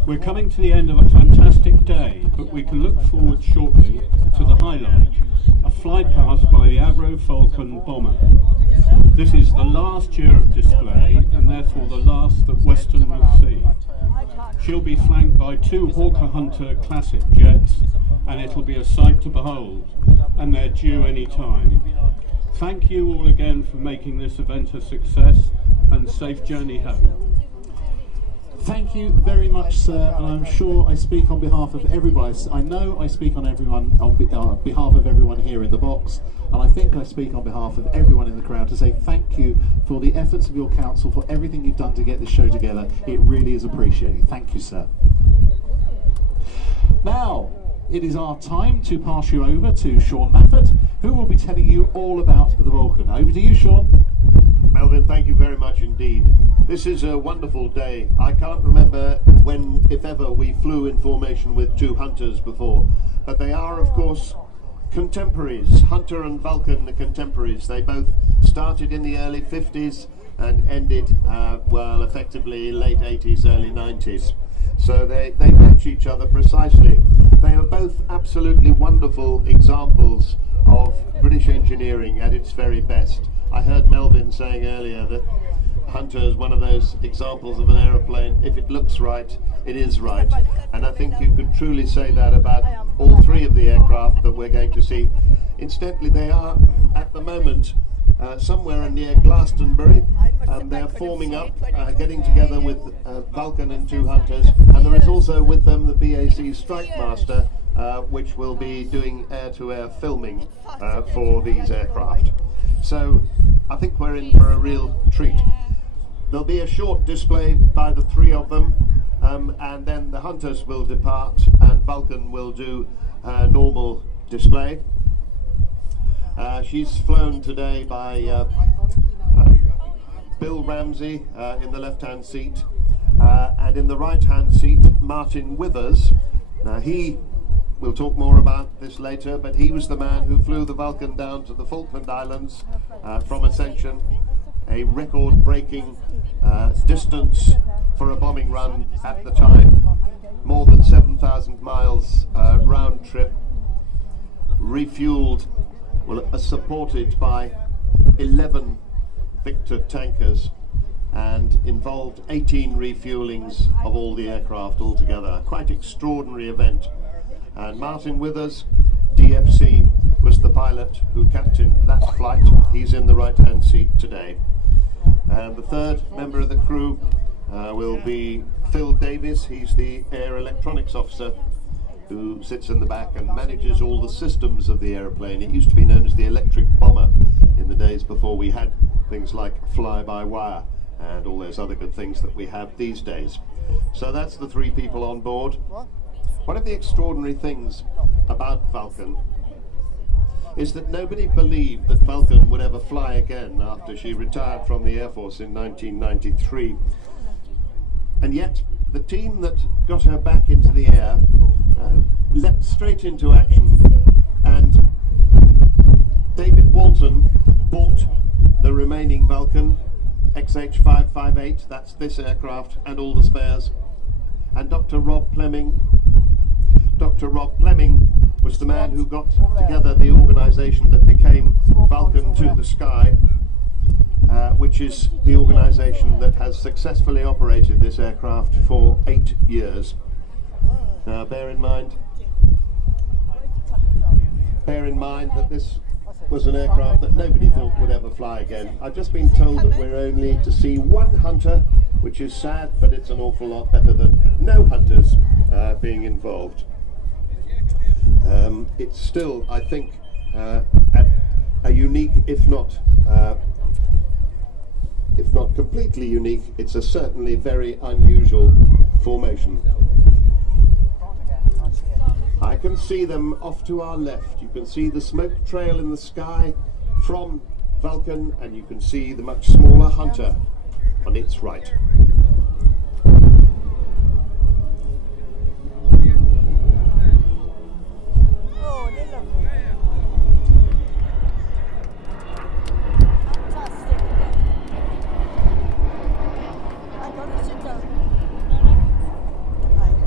We're coming to the end of a fantastic day, but we can look forward shortly to the highlight, a flight past by the Avro Vulcan bomber. This is the last year of display, and therefore the last that Weston will see. She'll be flanked by two Hawker Hunter classic jets, and it'll be a sight to behold, and they're due any time. Thank you all again for making this event a success, and safe journey home. Thank you very much, sir, and I'm sure I speak on behalf of everybody. I know I speak on everyone on behalf of everyone here in the box, and I think I speak on behalf of everyone in the crowd to say thank you for the efforts of your council, for everything you've done to get this show together. It really is appreciated. Thank you, sir. Now, it is our time to pass you over to Sean Maffett, who will be telling you all about the Vulcan. Over to you, Sean. Melvin, thank you very much indeed. This is a wonderful day. I can't remember when, if ever, we flew in formation with two Hunters before, but they are, of course, contemporaries. Hunter and Vulcan are contemporaries. They both started in the early 50s and ended, well, effectively late 80s, early 90s. So they match each other precisely. They are both absolutely wonderful examples of British engineering at its very best. I heard Melvin saying earlier that Hunter is one of those examples of an aeroplane. If it looks right, it is right. And I think you could truly say that about all three of the aircraft that we're going to see. Incidentally, they are at the moment somewhere near Glastonbury. They're forming up, getting together with Vulcan and two Hunters. And there is also with them the BAC Strike Master, which will be doing air-to-air filming for these aircraft. So I think we're in for a real treat. There'll be a short display by the three of them, and then the Hunters will depart and Vulcan will do a normal display. She's flown today by Bill Ramsey in the left-hand seat, and in the right-hand seat Martin Withers. Now we'll talk more about this later, but he was the man who flew the Vulcan down to the Falkland Islands from Ascension, a record-breaking distance for a bombing run at the time, more than 7,000 miles round trip, refueled, well, supported by 11 Victor tankers, and involved 18 refuelings of all the aircraft altogether. Quite extraordinary event. And Martin Withers, DFC, was the pilot who captained that flight. He's in the right-hand seat today. And the third member of the crew will be Phil Davis. He's the air electronics officer who sits in the back and manages all the systems of the aeroplane. It used to be known as the electric bomber in the days before we had things like fly-by-wire and all those other good things that we have these days. So that's the three people on board. One of the extraordinary things about Vulcan is that nobody believed that Vulcan would ever fly again after she retired from the Air Force in 1993. And yet, the team that got her back into the air leapt straight into action, and David Walton bought the remaining Vulcan XH558, that's this aircraft, and all the spares. And Dr. Rob Fleming was the man who got together the organisation that became Vulcan to the Sky, which is the organisation that has successfully operated this aircraft for 8 years. Now bear in mind that this was an aircraft that nobody thought would ever fly again. I've just been told that we're only to see one Hunter, which is sad, but it's an awful lot better than no Hunters being involved. It's still, I think, a unique, if not completely unique, it's a certainly very unusual formation. I can see them off to our left. You can see the smoke trail in the sky from Vulcan, and you can see the much smaller Hunter on its right.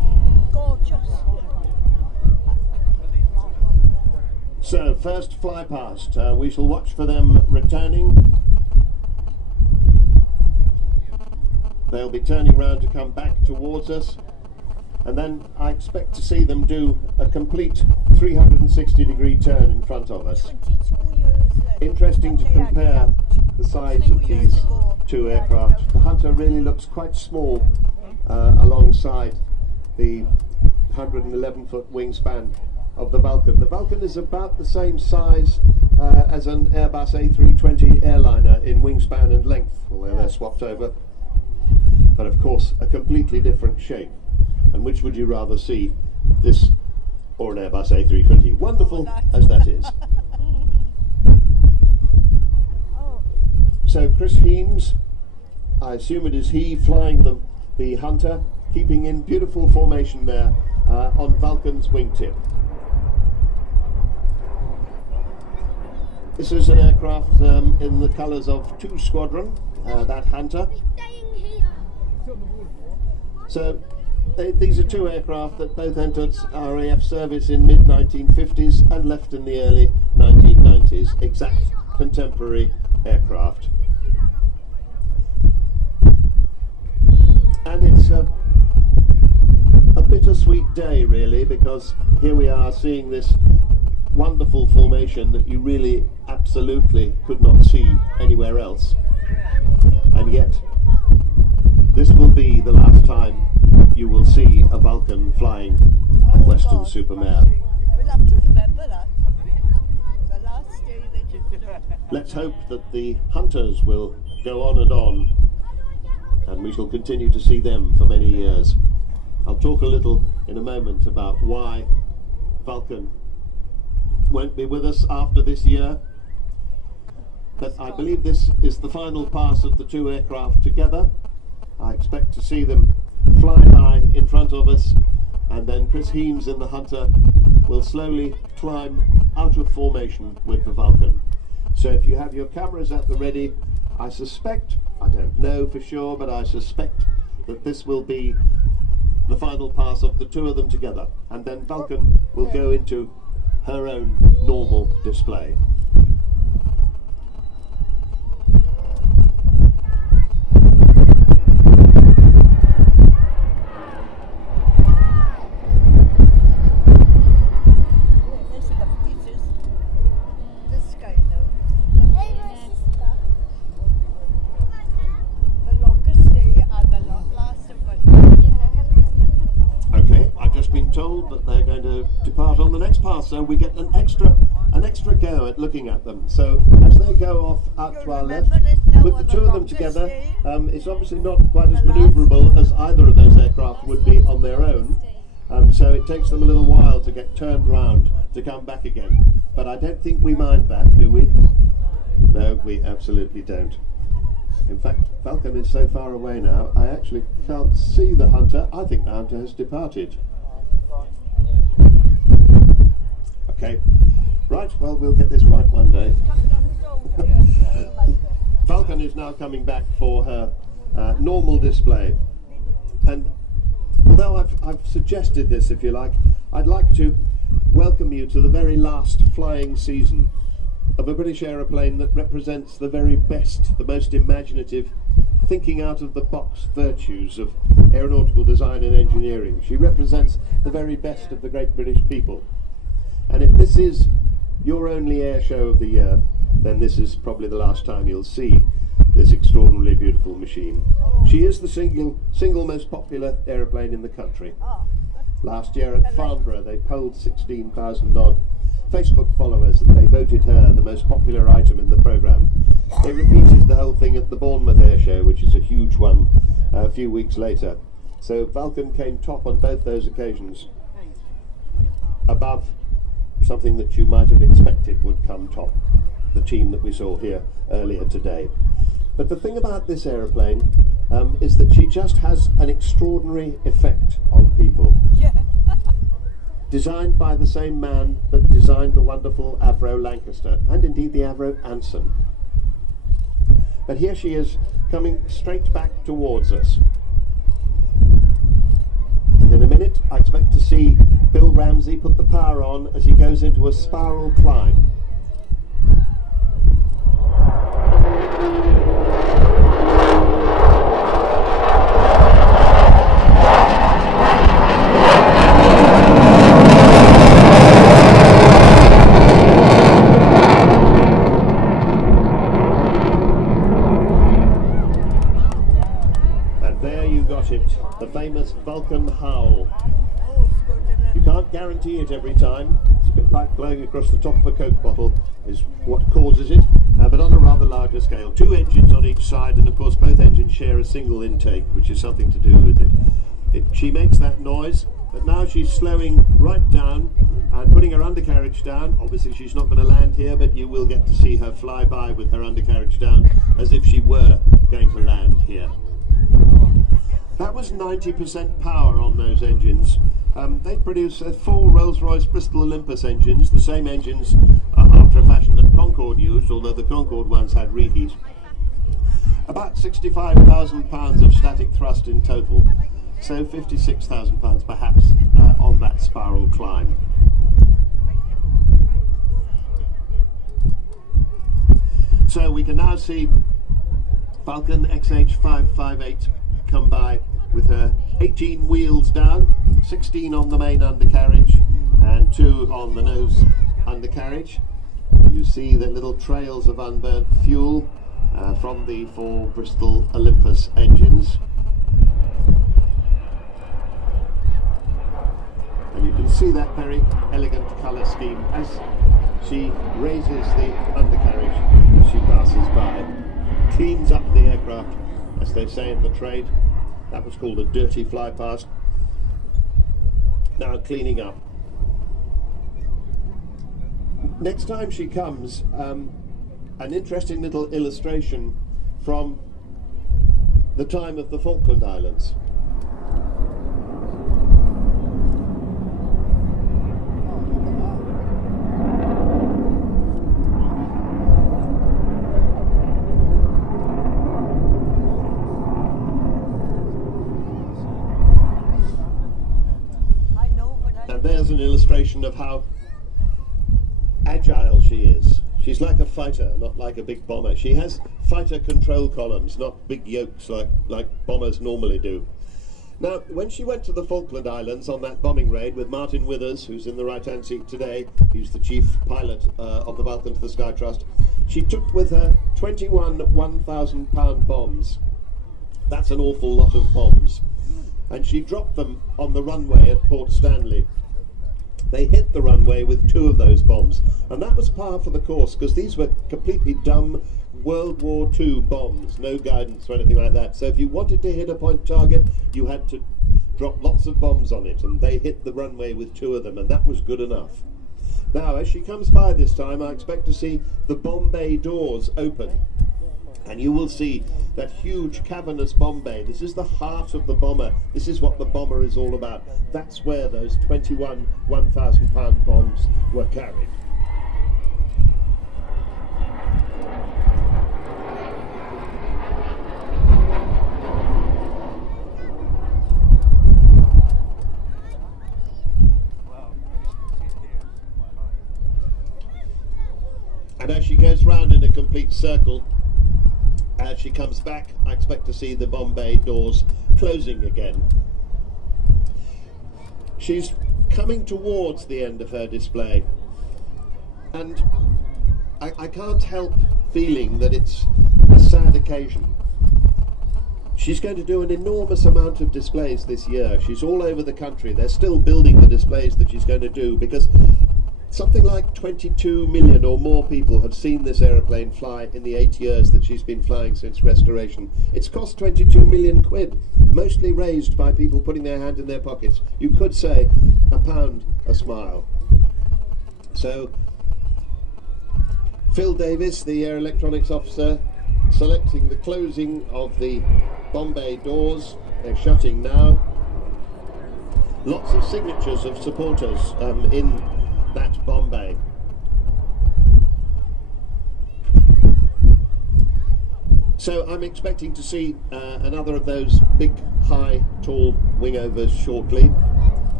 So, first fly past. We shall watch for them returning. They'll be turning round to come back towards us. And then I expect to see them do a complete 360-degree turn in front of us. Interesting to compare the size of these two aircraft. The Hunter really looks quite small alongside the 111-foot wingspan of the Vulcan. The Vulcan is about the same size as an Airbus A320 airliner in wingspan and length, although they're swapped over. But of course, a completely different shape. And which would you rather see, this or an Airbus A320? Wonderful as that is. So Chris Heames, I assume it is he flying the Hunter, keeping in beautiful formation there on Vulcan's wingtip. This is an aircraft in the colours of 2 Squadron, that Hunter. So these are 2 aircraft that both entered RAF service in mid-1950s and left in the early 1990s. Exact contemporary aircraft. And it's a bittersweet day, really, because here we are seeing this wonderful formation that you really absolutely could not see anywhere else. And yet, this will be the last time you will see a Vulcan flying at Weston Supermare. We'll have to remember that. The last day that Let's hope that the Hunters will go on, and we shall continue to see them for many years. I'll talk a little in a moment about why Vulcan won't be with us after this year. But I believe this is the final pass of the 2 aircraft together. I expect to see them fly high in front of us, and then Chris Heames in the Hunter will slowly climb out of formation with the Vulcan. So if you have your cameras at the ready, I suspect, I don't know for sure, but I suspect that this will be the final pass of the 2 of them together, and then Vulcan will go into her own normal display. Told that they're going to depart on the next pass, so we get an extra go at looking at them. So as they go off out to our left, with the 2 of them together, it's obviously not quite as manoeuvrable as either of those aircraft would be on their own. So it takes them a little while to get turned round to come back again. But I don't think we mind that, do we? No, we absolutely don't. In fact, Vulcan is so far away now, I actually can't see the Hunter. I think the Hunter has departed. Okay, right, well, we'll get this right one day. Vulcan is now coming back for her normal display. And although I've suggested this, if you like, I'd like to welcome you to the very last flying season of a British aeroplane that represents the very best, the most imaginative, thinking out of the box virtues of aeronautical design and engineering. She represents the very best of the great British people. And if this is your only air show of the year, then this is probably the last time you'll see this extraordinarily beautiful machine. She is the single most popular aeroplane in the country. Last year at Farnborough they polled 16,000 odd Facebook followers and they voted her the most popular item in the programme. They repeated the whole thing at the Bournemouth Air Show, which is a huge one, a few weeks later. So Vulcan came top on both those occasions, above something that you might have expected would come top, the team that we saw here earlier today. But the thing about this aeroplane is that she just has an extraordinary effect on people. Yeah. Designed by the same man that designed the wonderful Avro Lancaster, and indeed the Avro Anson. But here she is, coming straight back towards us. And in a minute it. I expect to see Bill Ramsey put the power on as he goes into a spiral climb. The famous Vulcan howl. You can't guarantee it every time. It's a bit like blowing across the top of a Coke bottle is what causes it, but on a rather larger scale. 2 engines on each side, and of course both engines share a single intake, which is something to do with it. She makes that noise, but now she's slowing right down and putting her undercarriage down. Obviously she's not going to land here, but you will get to see her fly by with her undercarriage down as if she were going to land here. That was 90% power on those engines. They produce 4 Rolls-Royce Bristol Olympus engines, the same engines after a fashion that Concorde used, although the Concorde ones had reheat. About 65,000 pounds of static thrust in total, so 56,000 pounds perhaps on that spiral climb. So we can now see Vulcan XH558 come by with her 18 wheels down, 16 on the main undercarriage and 2 on the nose undercarriage. You see the little trails of unburnt fuel from the 4 Bristol Olympus engines. And you can see that very elegant colour scheme as she raises the undercarriage as she passes by. Cleans up the aircraft, as they say in the trade. That was called a dirty fly past. Now cleaning up. Next time she comes, an interesting little illustration from the time of the Falkland Islands. There's an illustration of how agile she is. She's like a fighter, not like a big bomber. She has fighter control columns, not big yokes like bombers normally do. Now, when she went to the Falkland Islands on that bombing raid with Martin Withers, who's in the right-hand seat today, he's the chief pilot of the Vulcan to the Sky Trust, she took with her 21 1,000-pound bombs. That's an awful lot of bombs. And she dropped them on the runway at Port Stanley. They hit the runway with 2 of those bombs, and that was par for the course, because these were completely dumb World War II bombs, no guidance or anything like that. So if you wanted to hit a point target, you had to drop lots of bombs on it, and they hit the runway with 2 of them, and that was good enough. Now, as she comes by this time, I expect to see the bomb bay doors open, and you will see that huge cavernous bomb bay. This is the heart of the bomber. This is what the bomber is all about. That's where those 21 1,000-pound bombs were carried. And as she goes round in a complete circle, as she comes back, I expect to see the bomb bay doors closing again. She's coming towards the end of her display, and I can't help feeling that it's a sad occasion. She's going to do an enormous amount of displays this year. She's all over the country. They're still building the displays that she's going to do, because something like 22 million or more people have seen this aeroplane fly in the 8 years that she's been flying since restoration. It's cost 22 million quid, mostly raised by people putting their hand in their pockets. You could say £1 a smile. So Phil Davis, the Air Electronics Officer, selecting the closing of the bomb bay doors. They're shutting now. Lots of signatures of supporters in that bomb bay. So I'm expecting to see another of those big, high, tall wingovers shortly.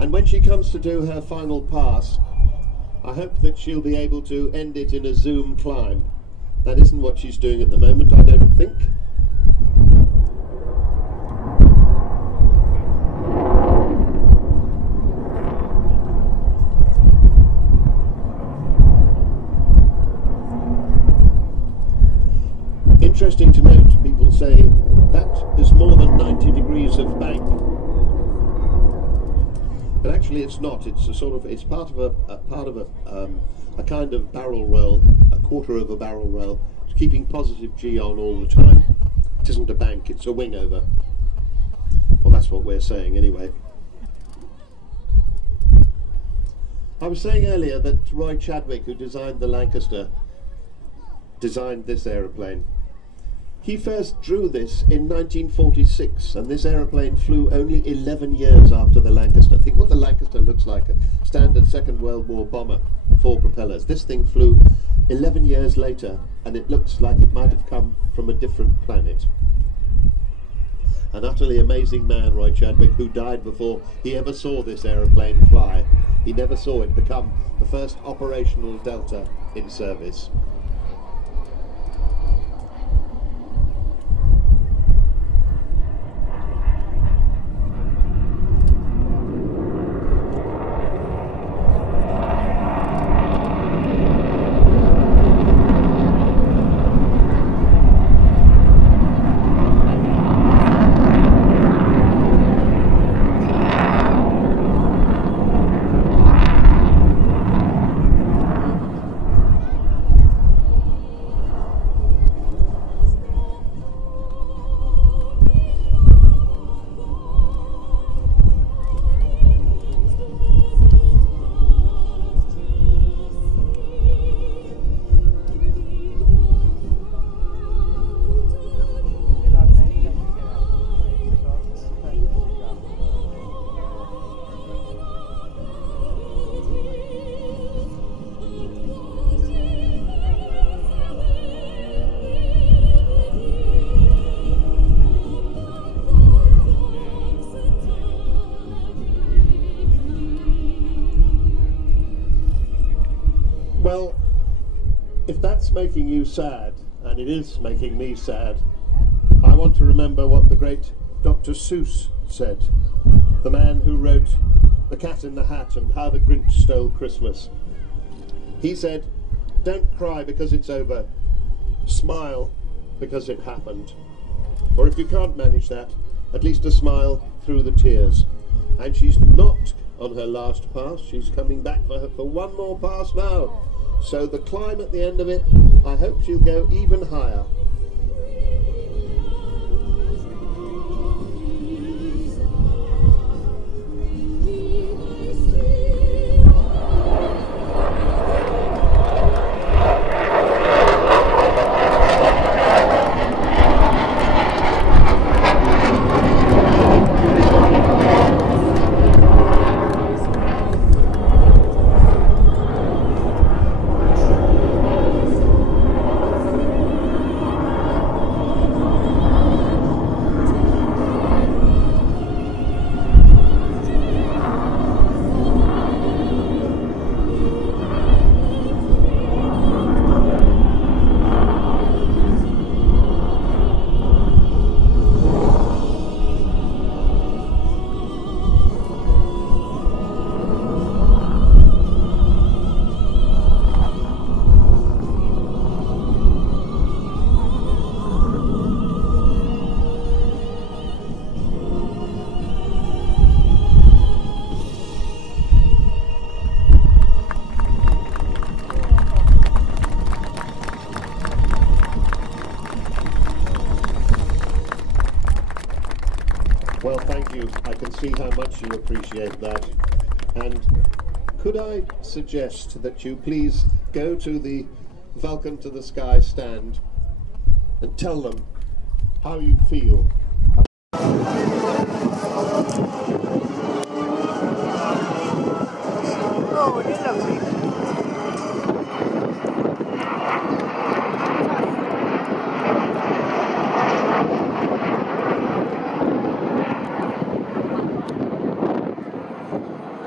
And when she comes to do her final pass, I hope that she'll be able to end it in a zoom climb. That isn't what she's doing at the moment, I don't think. Interesting to note, people say that is more than 90 degrees of bank. But actually it's not. It's a sort of, it's part of a kind of barrel roll, a quarter of a barrel roll, keeping positive G on all the time. It isn't a bank, it's a wing over. Well, that's what we're saying anyway. I was saying earlier that Roy Chadwick, who designed the Lancaster, designed this aeroplane. He first drew this in 1946, and this aeroplane flew only 11 years after the Lancaster. Think what the Lancaster looks like, a standard Second World War bomber, 4 propellers. This thing flew 11 years later, and it looks like it might have come from a different planet. An utterly amazing man, Roy Chadwick, who died before he ever saw this aeroplane fly. He never saw it become the first operational Delta in service. Well, if that's making you sad, and it is making me sad, I want to remember what the great Dr. Seuss said, the man who wrote The Cat in the Hat and How the Grinch Stole Christmas. He said, don't cry because it's over, smile because it happened. Or if you can't manage that, at least a smile through the tears. And she's not on her last pass, she's coming back for one more pass now. So the climb at the end of it, I hope she'll go even higher. Well, thank you. I can see how much you appreciate that. And could I suggest that you please go to the Vulcan to the Sky stand and tell them how you feel. Oh, you're lovely.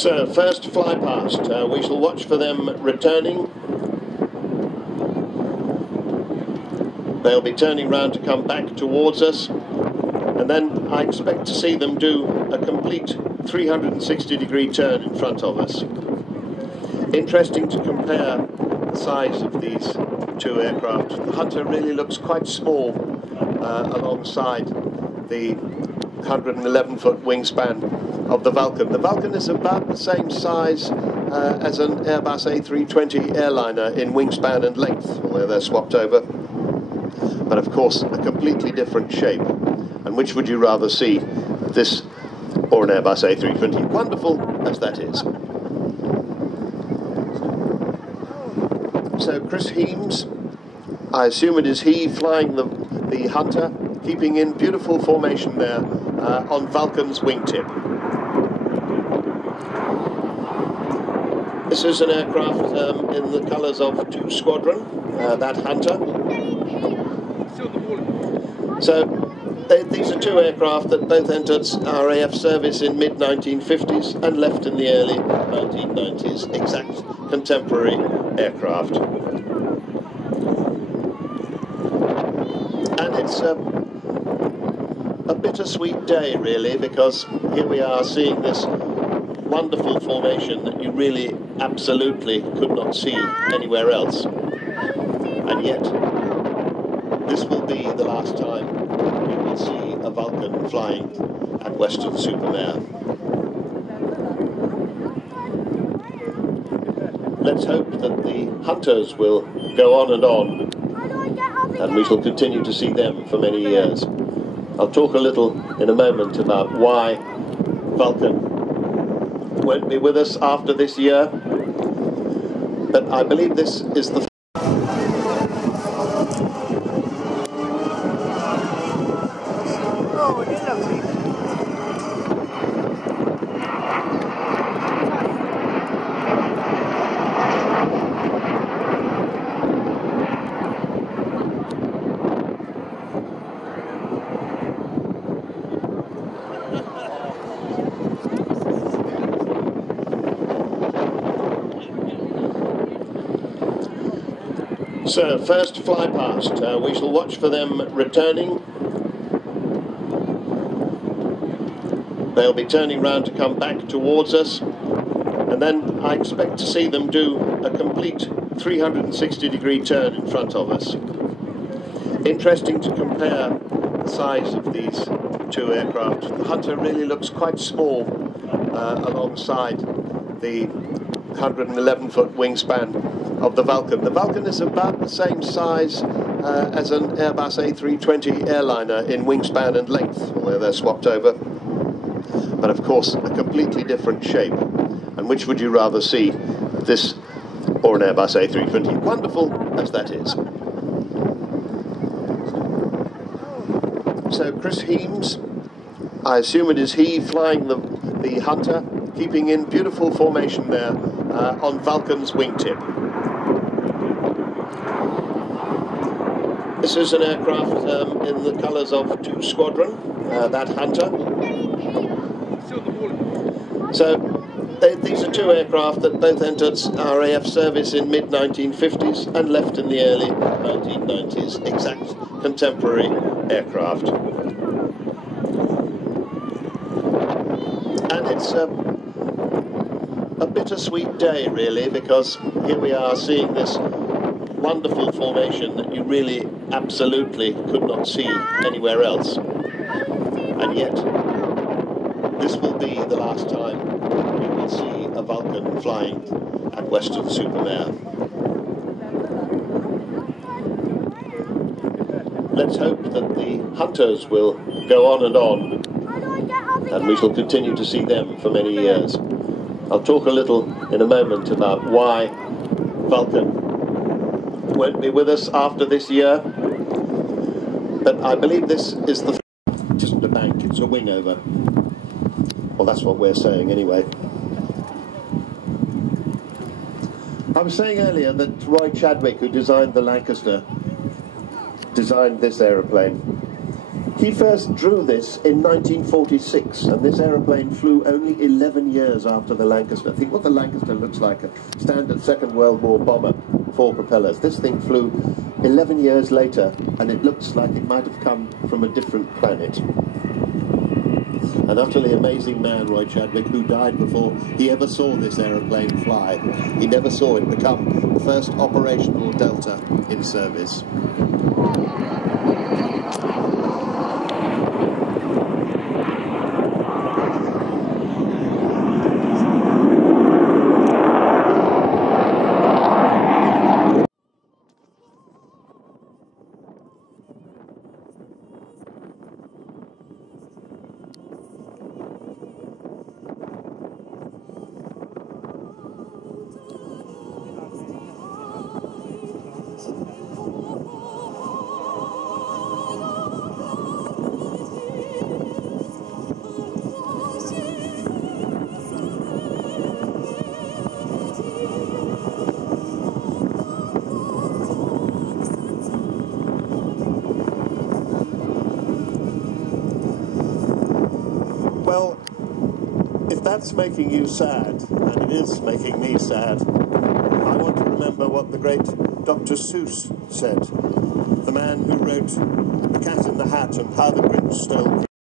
So, first fly past. We shall watch for them returning. They'll be turning round to come back towards us, and then I expect to see them do a complete 360-degree turn in front of us. Interesting to compare the size of these two aircraft. The Hunter really looks quite small alongside the 111-foot wingspan of the Vulcan. The Vulcan is about the same size as an Airbus A320 airliner in wingspan and length, although they're swapped over. But of course, a completely different shape. And which would you rather see, this or an Airbus A320? Wonderful as that is. So Chris Heames, I assume it is he flying the Hunter, keeping in beautiful formation there on Vulcan's wingtip. This is an aircraft in the colours of 2 Squadron, that Hunter. So these are 2 aircraft that both entered RAF service in mid-1950s and left in the early 1990s, exact contemporary aircraft. And it's a bittersweet day, really, because here we are seeing this wonderful formation that you really absolutely could not see anywhere else. And yet, this will be the last time you will see a Vulcan flying at Weston Supermare. Let's hope that the Hunters will go on, and we shall continue to see them for many years. I'll talk a little in a moment about why Vulcan won't be with us after this year, but I believe this is the So, first fly past. We shall watch for them returning. They'll be turning round to come back towards us, and then I expect to see them do a complete 360-degree turn in front of us. Interesting to compare the size of these 2 aircraft. The Hunter really looks quite small alongside the 111-foot wingspan of the Vulcan. The Vulcan is about the same size as an Airbus A320 airliner in wingspan and length, although they're swapped over. But of course, a completely different shape. And which would you rather see, this or an Airbus A320? Wonderful as that is. So Chris Heames, I assume it is he flying the Hunter, keeping in beautiful formation there on Vulcan's wingtip. This is an aircraft in the colours of 2 Squadron, that Hunter. So these are 2 aircraft that both entered RAF service in mid-1950s and left in the early 1990s, exact contemporary aircraft. And it's a bittersweet day, really, because here we are seeing this wonderful formation that you really absolutely could not see anywhere else. And yet, this will be the last time you will see a Vulcan flying at Weston Supermare. Let's hope that the Hunters will go on, and we shall continue to see them for many years. I'll talk a little in a moment about why Vulcan won't be with us after this year, but I believe this is the... It isn't a bank, it's a wing over. Well, that's what we're saying anyway. I was saying earlier that Roy Chadwick, who designed the Lancaster, designed this aeroplane He first drew this in 1946, and this aeroplane flew only 11 years after the Lancaster. Think what the Lancaster looks like, a standard Second World War bomber, 4 propellers. This thing flew 11 years later, and it looks like it might have come from a different planet. An utterly amazing man, Roy Chadwick, who died before he ever saw this aeroplane fly. He never saw it become the first operational Delta in service. Well, if that's making you sad, and it is making me sad, I want to remember what the great Dr. Seuss said, the man who wrote The Cat in the Hat and How the Grinch Stole